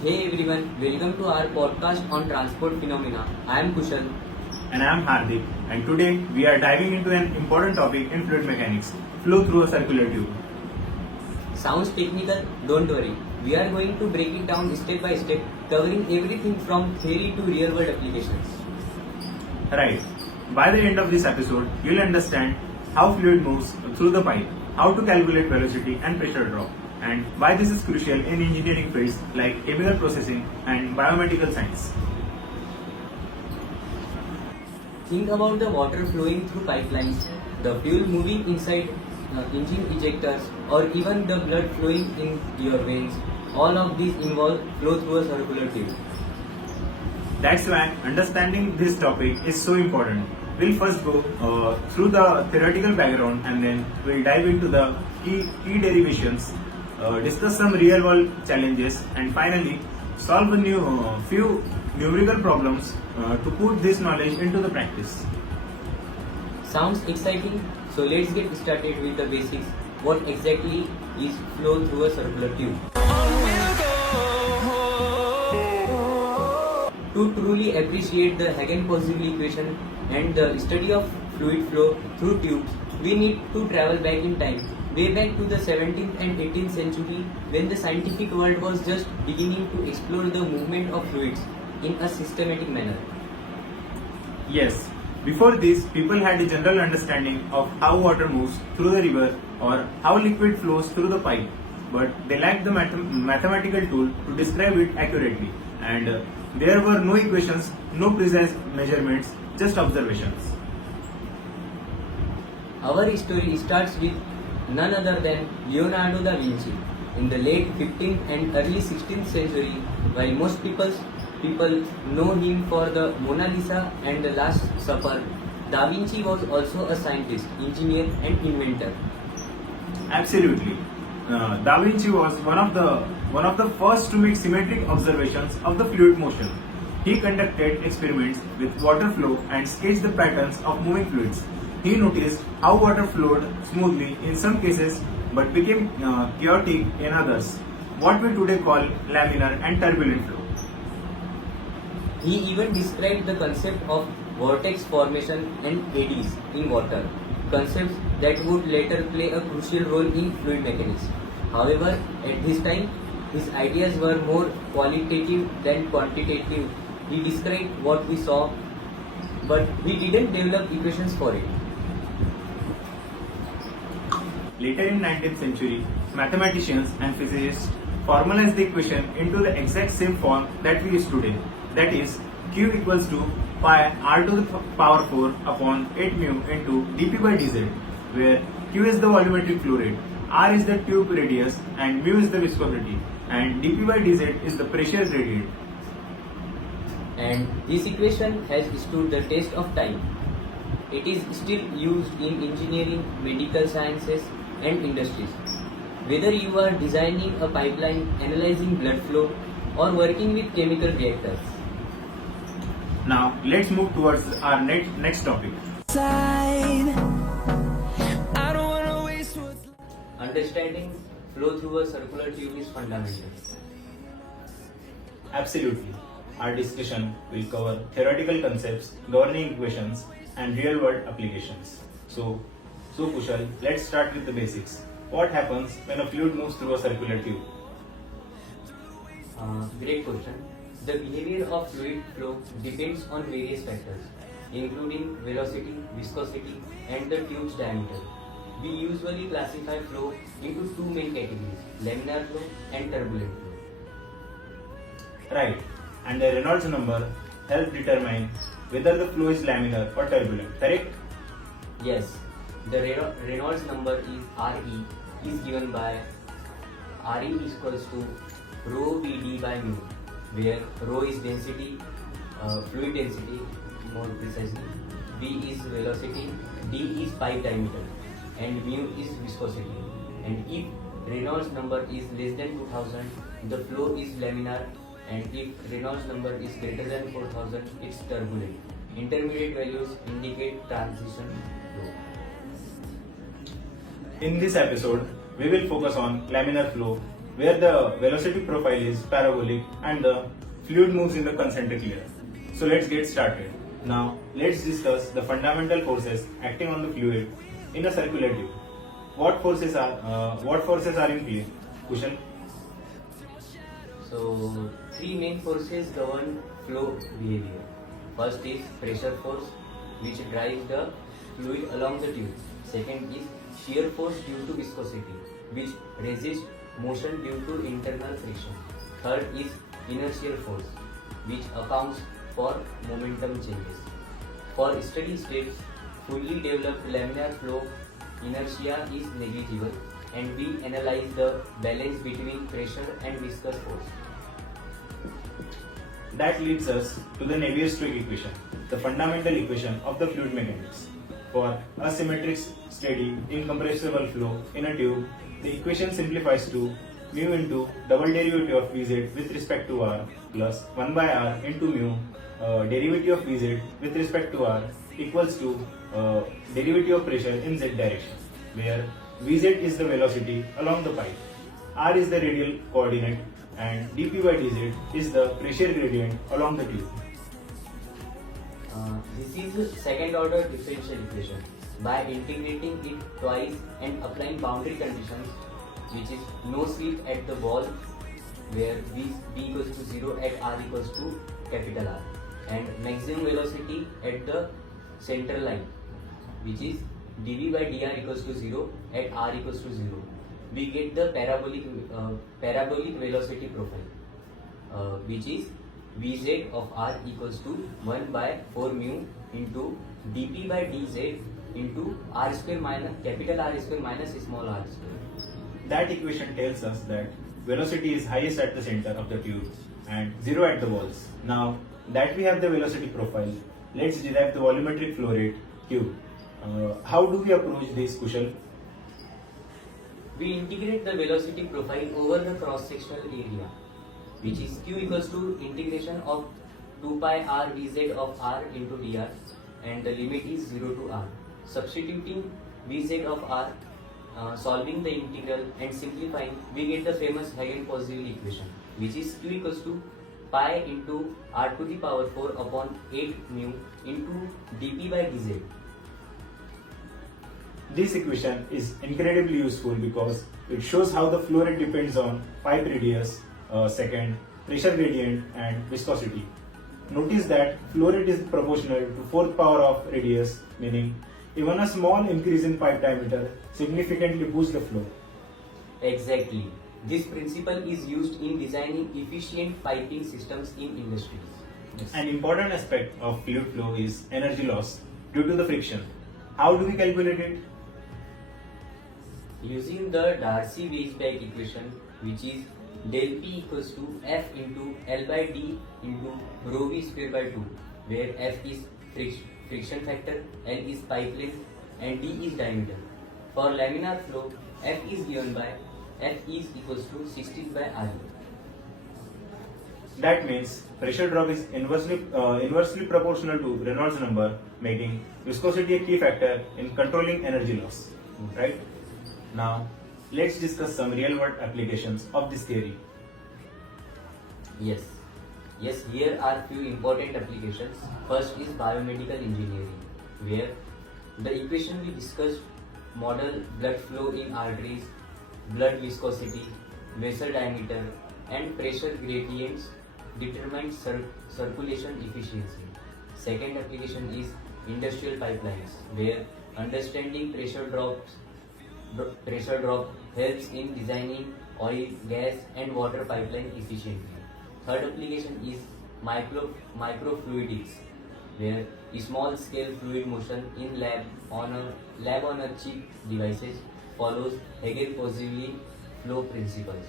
Hey everyone, welcome to our podcast on transport phenomena. I am Kushal. And I am Hardik, and today we are diving into an important topic in fluid mechanics, flow through a circular tube. Sounds technical? Don't worry. We are going to break it down step by step, covering everything from theory to real world applications. Right. By the end of this episode, you'll understand how fluid moves through the pipe, how to calculate velocity and pressure drop, and why this is crucial in engineering fields like chemical processing and biomedical science. Think about the water flowing through pipelines, the fuel moving inside engine ejectors, or even the blood flowing in your veins. All of these involve flow through a circular tube. That's why understanding this topic is so important. We'll first go through the theoretical background and then we'll dive into the key derivations, discuss some real world challenges, and finally solve a few numerical problems to put this knowledge into the practice. Sounds exciting? So let's get started with the basics. What exactly is flow through a circular tube? To truly appreciate the Hagen-Poiseuille equation and the study of fluid flow through tubes, we need to travel back in time, way back to the 17th and 18th century when the scientific world was just beginning to explore the movement of fluids in a systematic manner. Yes, before this, people had a general understanding of how water moves through the river or how liquid flows through the pipe, but they lacked the mathematical tool to describe it accurately, and there were no equations, no precise measurements, just observations. Our story starts with none other than Leonardo da Vinci. In the late 15th and early 16th century, while most people know him for the Mona Lisa and the Last Supper, Da Vinci was also a scientist, engineer and inventor. Absolutely. Da Vinci was one of the first to make symmetric observations of the fluid motion. He conducted experiments with water flow and sketched the patterns of moving fluids. He noticed how water flowed smoothly in some cases but became chaotic in others, what we today call laminar and turbulent flow. He even described the concept of vortex formation and eddies in water, concepts that would later play a crucial role in fluid mechanics. However, at this time, his ideas were more qualitative than quantitative. He described what we saw, but we didn't develop equations for it. Later in 19th century, mathematicians and physicists formalized the equation into the exact same form that we use today. That is, Q equals to pi r to the power 4 upon 8 mu into dp by dz, where Q is the volumetric flow rate, r is the tube radius, and mu is the viscosity, and dp by dz is the pressure gradient. And this equation has stood the test of time. It is still used in engineering, medical sciences, and industries. Whether you are designing a pipeline, analyzing blood flow, or working with chemical reactors. Now let's move towards our next topic. Understanding flow through a circular tube is fundamental. Absolutely. Our discussion will cover theoretical concepts, governing equations, and real-world applications. So Kushal, let's start with the basics. What happens when a fluid moves through a circular tube? Great question. The behavior of fluid flow depends on various factors, including velocity, viscosity, and the tube's diameter. We usually classify flow into two main categories, laminar flow and turbulent flow. Right. And the Reynolds number helps determine whether the flow is laminar or turbulent, correct? Yes. The Reynolds number is Re is given by Re is equals to rho Vd by mu, where rho is density, fluid density more precisely, V is velocity, D is pipe diameter, and mu is viscosity. And if Reynolds number is less than 2000, the flow is laminar, and if Reynolds number is greater than 4000, it's turbulent. Intermediate values indicate transition flow. In this episode, we will focus on laminar flow, where the velocity profile is parabolic and the fluid moves in the concentric layer. So let's get started. Now let's discuss the fundamental forces acting on the fluid in a circular tube. What forces are in play? Kushal? So, three main forces govern flow behavior. First is pressure force, which drives the fluid along the tube. Second is shear force due to viscosity, which resists motion due to internal friction. Third is inertial force, which accounts for momentum changes. For steady states, fully developed laminar flow, inertia is negligible, and we analyze the balance between pressure and viscous force. That leads us to the Navier-Stokes equation, the fundamental equation of the fluid mechanics. For asymmetric, steady, incompressible flow in a tube, the equation simplifies to mu into double derivative of Vz with respect to r plus 1 by r into mu derivative of Vz with respect to r equals to derivative of pressure in z direction, where Vz is the velocity along the pipe, r is the radial coordinate, and dp by dz is the pressure gradient along the tube. This is the second order differential equation. By integrating it twice and applying boundary conditions, which is no slip at the wall where v equals to 0 at r equals to capital R, and maximum velocity at the center line, which is dv by dr equals to 0 at r equals to 0, we get the parabolic velocity profile, which is Vz of r equals to 1 by 4 mu into dp by dz into r square minus capital R square minus small r square. That equation tells us that velocity is highest at the center of the tube and 0 at the walls. Now that we have the velocity profile, let's derive the volumetric flow rate Q. How do we approach this, Kushal? We integrate the velocity profile over the cross-sectional area, which is Q equals to integration of 2 pi r Vz of r into dr, and the limit is 0 to r. Substituting Vz of r, solving the integral and simplifying, we get the famous Hagen-Poiseuille equation, which is Q equals to pi into r to the power 4 upon 8 mu into dp by dz. This equation is incredibly useful because it shows how the flow rate depends on pipe radius, second, pressure gradient and viscosity. Notice that flow rate is proportional to 4th power of radius, meaning even a small increase in pipe diameter significantly boosts the flow. Exactly. This principle is used in designing efficient piping systems in industries. An important aspect of fluid flow is energy loss due to the friction. How do we calculate it? Using the Darcy-Weisbach equation, which is del P equals to F into L by D into rho V square by 2, where F is friction factor, L is pipe length, and D is diameter. For laminar flow, F is given by F is equals to 16 by R. That means pressure drop is inversely proportional to Reynolds number, making viscosity a key factor in controlling energy loss. Right? Now, let's discuss some real-world applications of this theory. Yes, here are few important applications. First is biomedical engineering, where the equation we discussed model blood flow in arteries, blood viscosity, vessel diameter, and pressure gradients determine circulation efficiency. Second application is industrial pipelines, where understanding pressure drop helps in designing oil, gas, and water pipeline efficiently. Third application is microfluidics, where small scale fluid motion in lab on a chip devices follows Hagen-Poiseuille flow principles.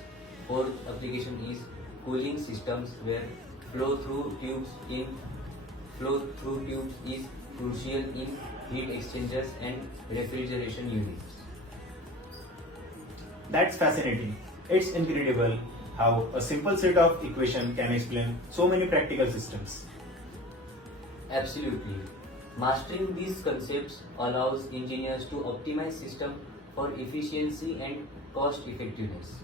Fourth application is cooling systems, where flow through tubes is crucial in heat exchangers and refrigeration units. That's fascinating. It's incredible how a simple set of equations can explain so many practical systems. Absolutely. Mastering these concepts allows engineers to optimize system for efficiency and cost effectiveness.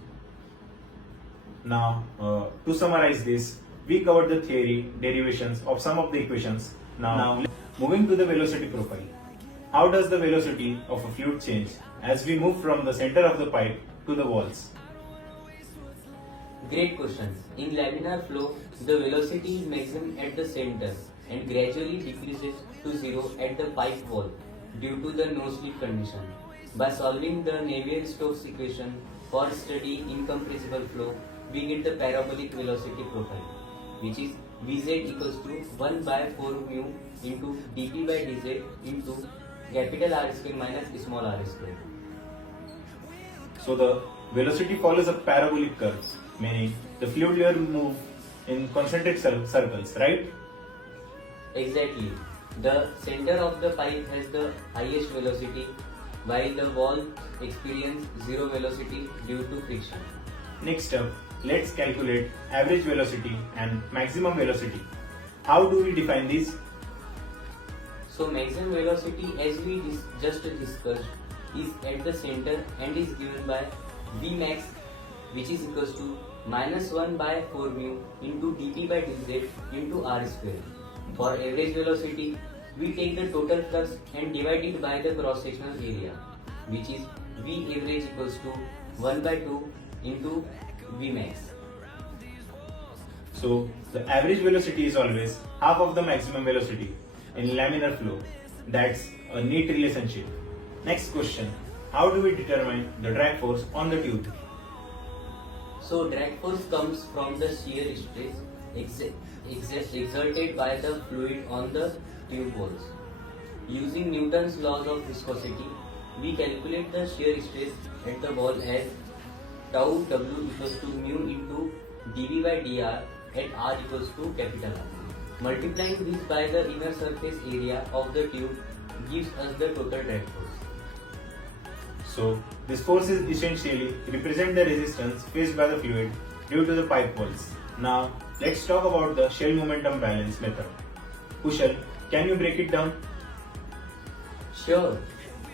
Now, to summarize this, we covered the theory, derivations of some of the equations. Now, moving to the velocity profile. How does the velocity of a fluid change as we move from the center of the pipe to the walls? Great questions. In laminar flow, the velocity is maximum at the center and gradually decreases to zero at the pipe wall due to the no-slip condition. By solving the Navier-Stokes equation for study incompressible flow, we get the parabolic velocity profile, which is Vz equals to 1 by 4 mu into dp by dz into capital R square minus small r square. So the velocity follows a parabolic curve, meaning the fluid layer move in concentric circles, right? Exactly. The center of the pipe has the highest velocity while the wall experience zero velocity due to friction. Next up, let's calculate average velocity and maximum velocity. How do we define these? So maximum velocity, as we just discussed, is at the center and is given by Vmax, which is equals to minus 1 by 4 mu into dp by dz into r square. For average velocity, we take the total flux and divide it by the cross-sectional area, which is V average equals to 1 by 2 into Vmax. So the average velocity is always half of the maximum velocity in laminar flow. That's a neat relationship. Next question. How do we determine the drag force on the tube? So drag force comes from the shear stress exerted by the fluid on the tube walls. Using Newton's laws of viscosity, we calculate the shear stress at the wall as tau W equals to mu into dV by dr at R equals to capital R. Multiplying this by the inner surface area of the tube gives us the total drag force. So this force is essentially represent the resistance faced by the fluid due to the pipe walls. Now let's talk about the shell momentum balance method. Kushal, can you break it down? Sure.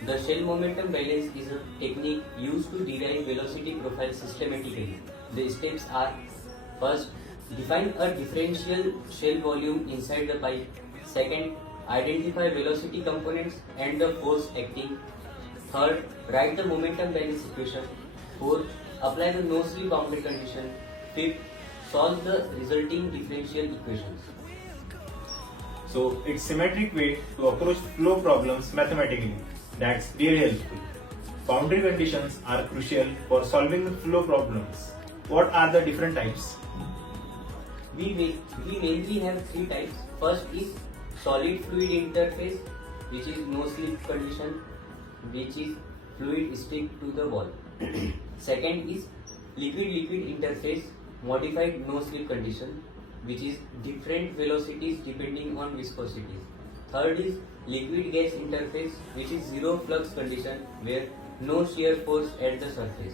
The shell momentum balance is a technique used to derive velocity profile systematically. The steps are: first, define a differential shell volume inside the pipe. Second, identify velocity components and the force acting. Third, write the momentum balance equation. Fourth, apply the no-slip boundary condition. Fifth, solve the resulting differential equations. So it's symmetric way to approach flow problems mathematically. That's really helpful. Boundary conditions are crucial for solving the flow problems. What are the different types? We mainly have three types. First is solid fluid interface, which is no slip condition, which is fluid stick to the wall. Second is liquid-liquid interface, modified no slip condition, which is different velocities depending on viscosity. Third is liquid gas interface, which is zero flux condition where no shear force at the surface.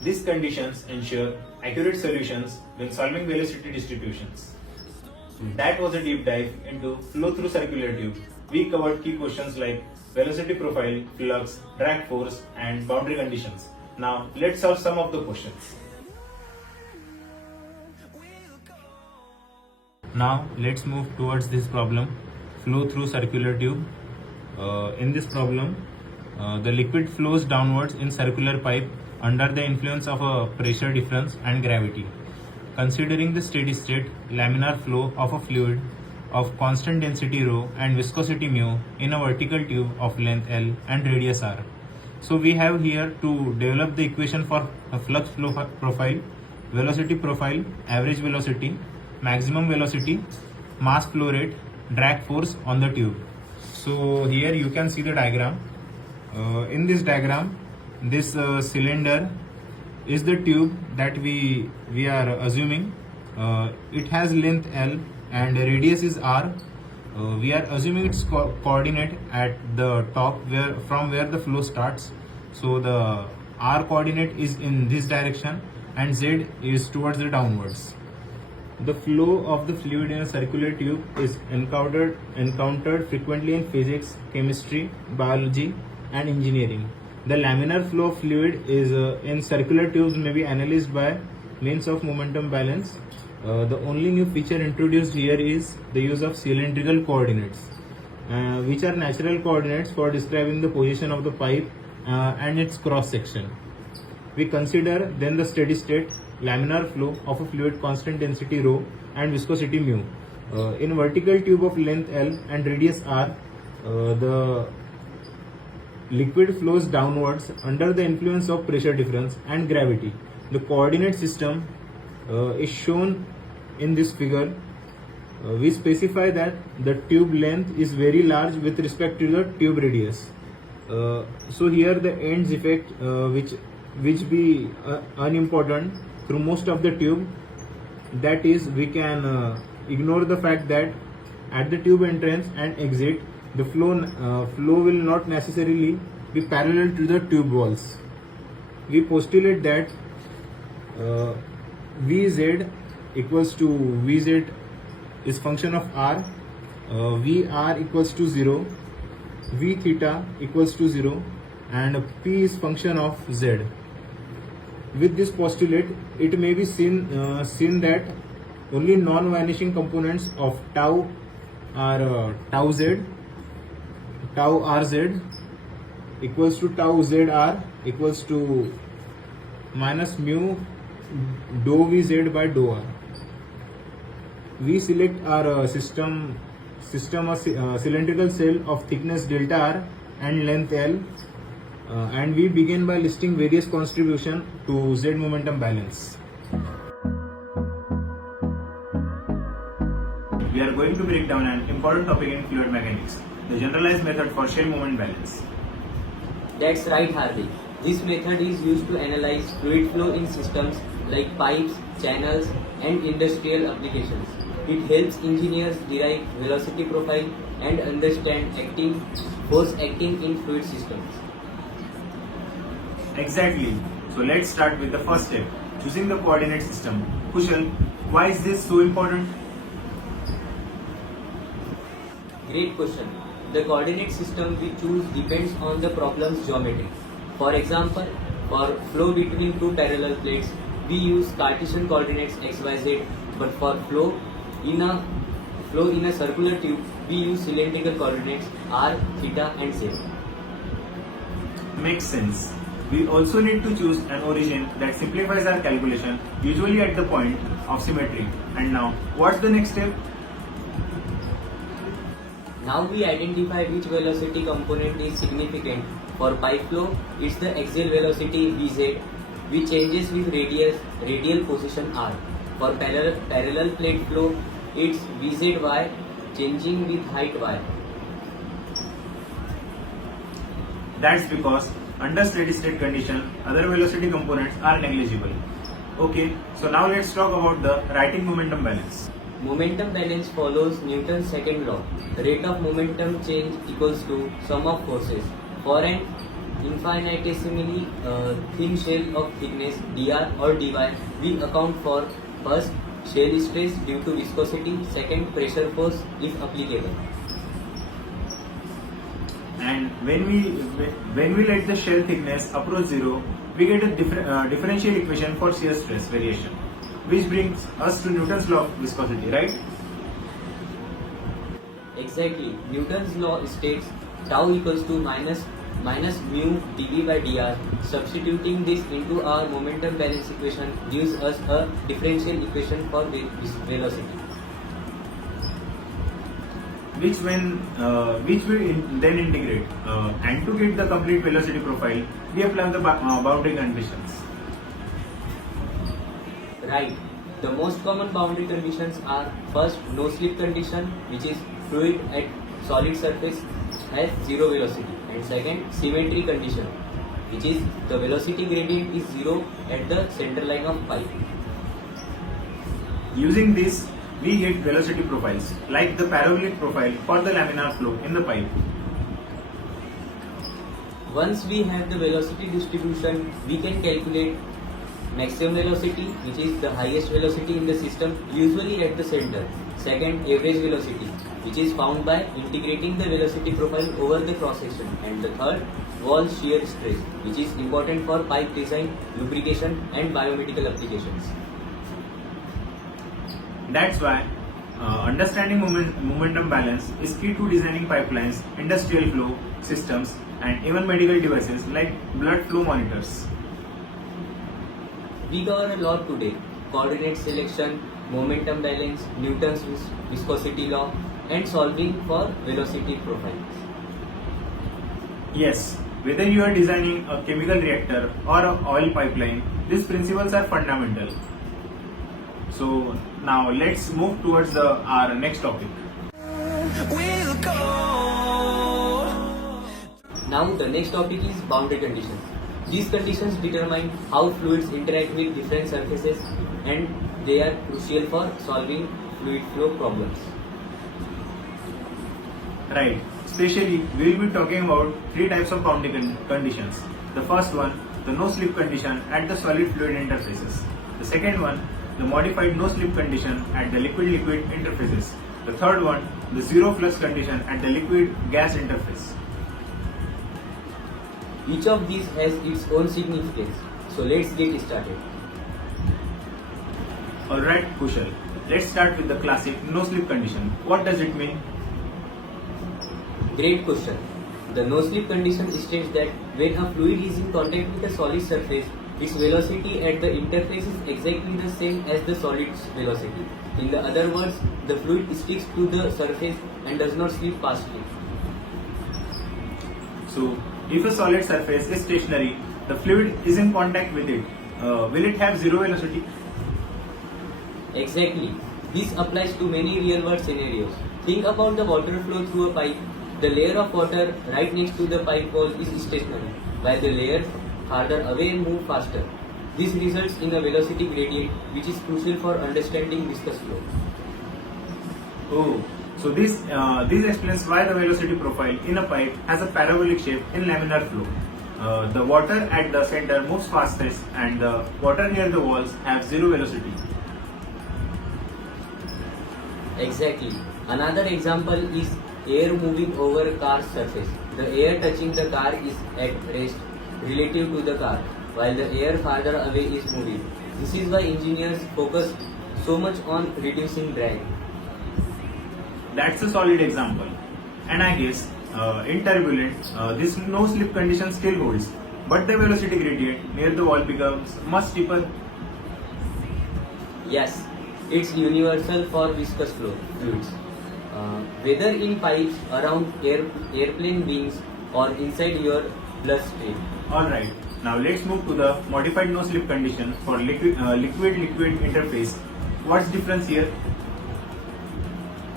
These conditions ensure accurate solutions when solving velocity distributions. That was a deep dive into flow through circular tube. We covered key questions like velocity profile, flux, drag force, and boundary conditions. Now let's solve some of the questions. Now let's move towards this problem, flow through circular tube. In this problem, the liquid flows downwards in circular pipe under the influence of a pressure difference and gravity. Considering the steady state laminar flow of a fluid of constant density rho and viscosity mu in a vertical tube of length L and radius r. So we have here to develop the equation for a flux flow profile, velocity profile, average velocity, maximum velocity, mass flow rate, drag force on the tube. So here you can see the diagram. In this diagram, this cylinder is the tube that we are assuming. It has length L and radius is r. We are assuming its coordinate at the top from where the flow starts. So the r coordinate is in this direction and z is towards the downwards. The flow of the fluid in a circular tube is encountered frequently in physics, chemistry, biology and engineering. The laminar flow of fluid is in circular tubes may be analyzed by means of momentum balance. The only new feature introduced here is the use of cylindrical coordinates, which are natural coordinates for describing the position of the pipe and its cross section. We consider then the steady state laminar flow of a fluid constant density rho and viscosity mu. In vertical tube of length L and radius R, the liquid flows downwards under the influence of pressure difference and gravity. The coordinate system is shown in this figure. We specify that the tube length is very large with respect to the tube radius. So here the ends effect which be unimportant through most of the tube, that is we can ignore the fact that at the tube entrance and exit the flow will not necessarily be parallel to the tube walls. We postulate that Vz equals to Vz is function of R, Vr equals to 0, V theta equals to 0, and P is function of Z. With this postulate, it may be seen that only non-vanishing components of tau are tau z, tau rz equals to tau zr equals to minus mu dou vz by dou r. We select our system a cylindrical cell of thickness delta r and length L, and we begin by listing various contribution to Z momentum balance. We are going to break down an important topic in fluid mechanics, the generalized method for shell moment balance. That's right, Hardik. This method is used to analyze fluid flow in systems like pipes, channels, and industrial applications. It helps engineers derive velocity profile and understand force acting in fluid systems. Exactly. So let's start with the first step, choosing the coordinate system. Kushal, why is this so important? Great question. The coordinate system we choose depends on the problem's geometry. For example, for flow between two parallel plates, we use Cartesian coordinates xyz, but for flow in a circular tube, we use cylindrical coordinates r, theta, and z. Makes sense. We also need to choose an origin that simplifies our calculation, usually at the point of symmetry. And now, what's the next step? Now we identify which velocity component is significant. For pipe flow, it's the axial velocity Vz, which changes with radial position r. For parallel plate flow, it's Vzy changing with height y. That's because under steady state condition, other velocity components are negligible. Okay, so now let's talk about the writing momentum balance. Momentum balance follows Newton's second law. Rate of momentum change equals to sum of forces. For an infinitesimally thin shell of thickness dr or dy, we account for first shell stress due to viscosity, second pressure force if applicable. And when we let the shell thickness approach zero, we get a differential equation for shear stress variation, which brings us to Newton's law of viscosity, right? Exactly. Newton's law states tau equals to minus mu dv by dr. Substituting this into our momentum balance equation gives us a differential equation for velocity. Which we then integrate, and to get the complete velocity profile, we apply the boundary conditions. Right. The most common boundary conditions are first no slip condition, which is fluid at solid surface has zero velocity, and second symmetry condition, which is the velocity gradient is zero at the center line of pipe. Using this, we get velocity profiles like the parabolic profile for the laminar flow in the pipe. Once we have the velocity distribution, we can calculate maximum velocity, which is the highest velocity in the system, usually at the center. Second, average velocity, which is found by integrating the velocity profile over the cross section. And the third, wall shear stress, which is important for pipe design, lubrication and biomedical applications. That's why understanding momentum balance is key to designing pipelines, industrial flow systems, and even medical devices like blood flow monitors. We covered a lot today: coordinate selection, momentum balance, Newton's viscosity law, and solving for velocity profiles. Yes, whether you are designing a chemical reactor or an oil pipeline, these principles are fundamental. So now let's move towards our next topic. We'll go. Now the next topic is boundary conditions. These conditions determine how fluids interact with different surfaces, and they are crucial for solving fluid flow problems. Right, especially we will be talking about three types of boundary conditions. The first one, the no slip condition at the solid fluid interfaces. The second one, the modified no slip condition at the liquid liquid interfaces. The third one, the zero flux condition at the liquid gas interface. Each of these has its own significance. So let's get started. Alright, Kushal, let's start with the classic no slip condition. What does it mean? Great question. The no-slip condition states that when a fluid is in contact with a solid surface, its velocity at the interface is exactly the same as the solid's velocity. In the other words, the fluid sticks to the surface and does not slip past it. So, if a solid surface is stationary, the fluid is in contact with it. Will it have zero velocity? Exactly. This applies to many real-world scenarios. Think about the water flow through a pipe. The layer of water right next to the pipe wall is stationary, while the layers farther away move faster. This results in a velocity gradient, which is crucial for understanding viscous flow. Oh, so this explains why the velocity profile in a pipe has a parabolic shape in laminar flow. The water at the center moves fastest, and the water near the walls have zero velocity. Exactly. Another example is air moving over a car's surface. The air touching the car is at rest relative to the car, while the air farther away is moving. This is why engineers focus so much on reducing drag. That's a solid example. And I guess in turbulent, this no slip condition still holds, but the velocity gradient near the wall becomes much steeper. Yes, it's universal for viscous flow fluids. Whether in pipes, around airplane wings, or inside your bloodstream. Alright, now let's move to the modified no slip condition for liquid-liquid interface. What's difference here?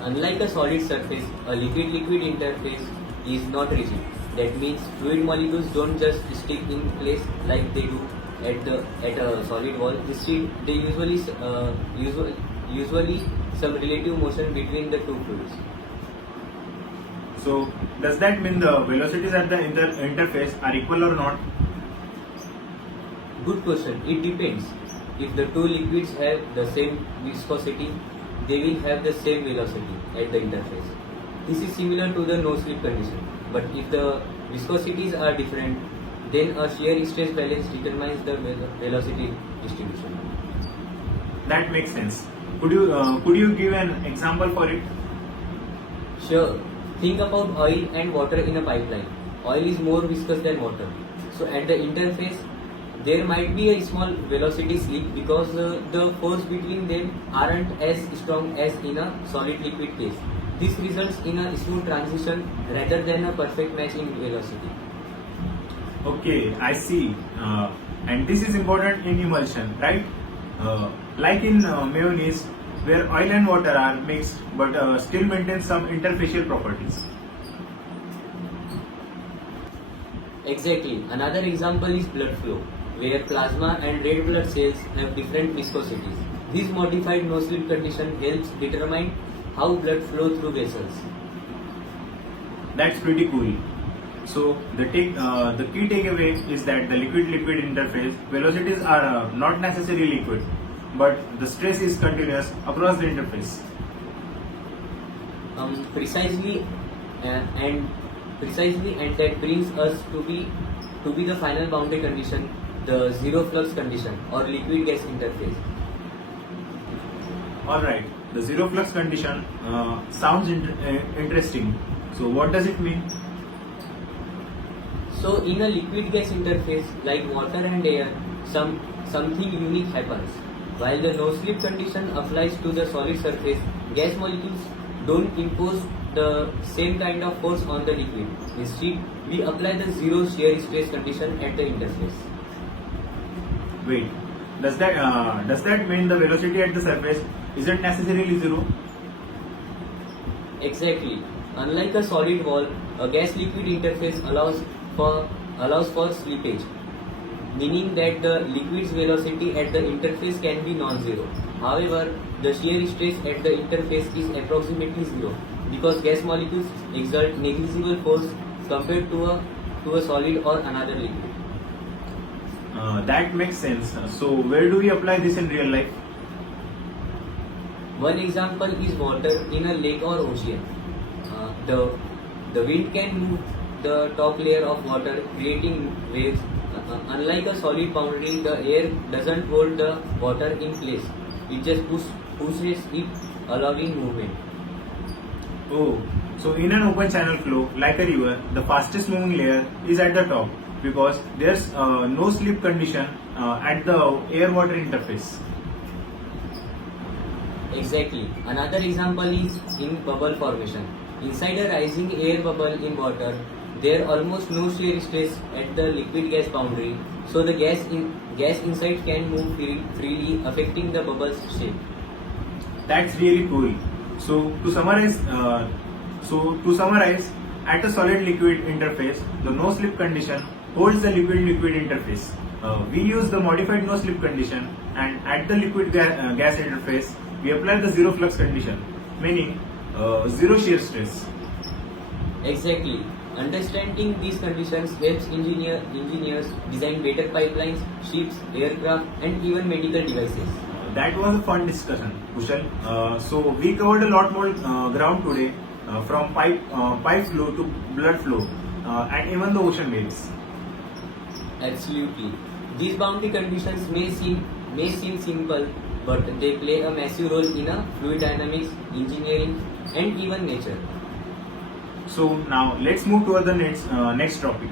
Unlike a solid surface, a liquid-liquid interface is not rigid. That means fluid molecules don't just stick in place like they do at a solid wall. Instead, they usually some relative motion between the two fluids. So, does that mean the velocities at the interface are equal or not? Good question. It depends. If the two liquids have the same viscosity, they will have the same velocity at the interface. This is similar to the no-slip condition. But if the viscosities are different, then a shear stress balance determines the velocity distribution. That makes sense. Could you give an example for it? Sure. Think about oil and water in a pipeline. Oil is more viscous than water. So at the interface, there might be a small velocity slip because the force between them aren't as strong as in a solid liquid case. This results in a smooth transition rather than a perfect match in velocity. Okay, I see. And this is important in emulsion, right? Like in mayonnaise, where oil and water are mixed but still maintain some interfacial properties. Exactly. Another example is blood flow, where plasma and red blood cells have different viscosities. This modified no-slip condition helps determine how blood flow through vessels. That's pretty cool. So the key takeaway is that the liquid-liquid interface velocities are not necessarily equal, but the stress is continuous across the interface. Precisely, and Precisely, and that brings us to be the final boundary condition, the zero flux condition or liquid gas interface. Alright, the zero flux condition sounds interesting. So what does it mean? So in a liquid gas interface like water and air, something unique happens. While the no slip condition applies to the solid surface, gas molecules don't impose the same kind of force on the liquid. Instead, we apply the zero shear stress condition at the interface. Wait, does that mean the velocity at the surface isn't necessarily zero? Exactly. Unlike a solid wall, a gas-liquid interface allows for slippage, meaning that the liquid's velocity at the interface can be non-zero. However, the shear stress at the interface is approximately zero because gas molecules exert negligible force compared to a solid or another liquid. That makes sense. So where do we apply this in real life? One example is water in a lake or ocean. The wind can move the top layer of water, creating waves. Unlike a solid boundary, the air doesn't hold the water in place. It just pushes it, allowing movement. Oh, so in an open channel flow like a river, the fastest moving layer is at the top because there's no slip condition at the air-water interface. Exactly. Another example is in bubble formation. Inside a rising air bubble in water, there are almost no shear stress at the liquid gas boundary, so the gas inside can move freely, affecting the bubble's shape. That's really cool. So to summarize, at a solid-liquid interface, the no-slip condition holds the liquid-liquid interface. We use the modified no-slip condition, and at the liquid gas interface, we apply the zero flux condition, meaning zero shear stress. Exactly. Understanding these conditions helps engineers design better pipelines, ships, aircraft, and even medical devices. That was a fun discussion, Kushal. So we covered a lot more ground today, from pipe flow to blood flow, and even the ocean waves. Absolutely. These boundary conditions may seem simple, but they play a massive role in a fluid dynamics, engineering, and even nature. So now let's move to the next topic.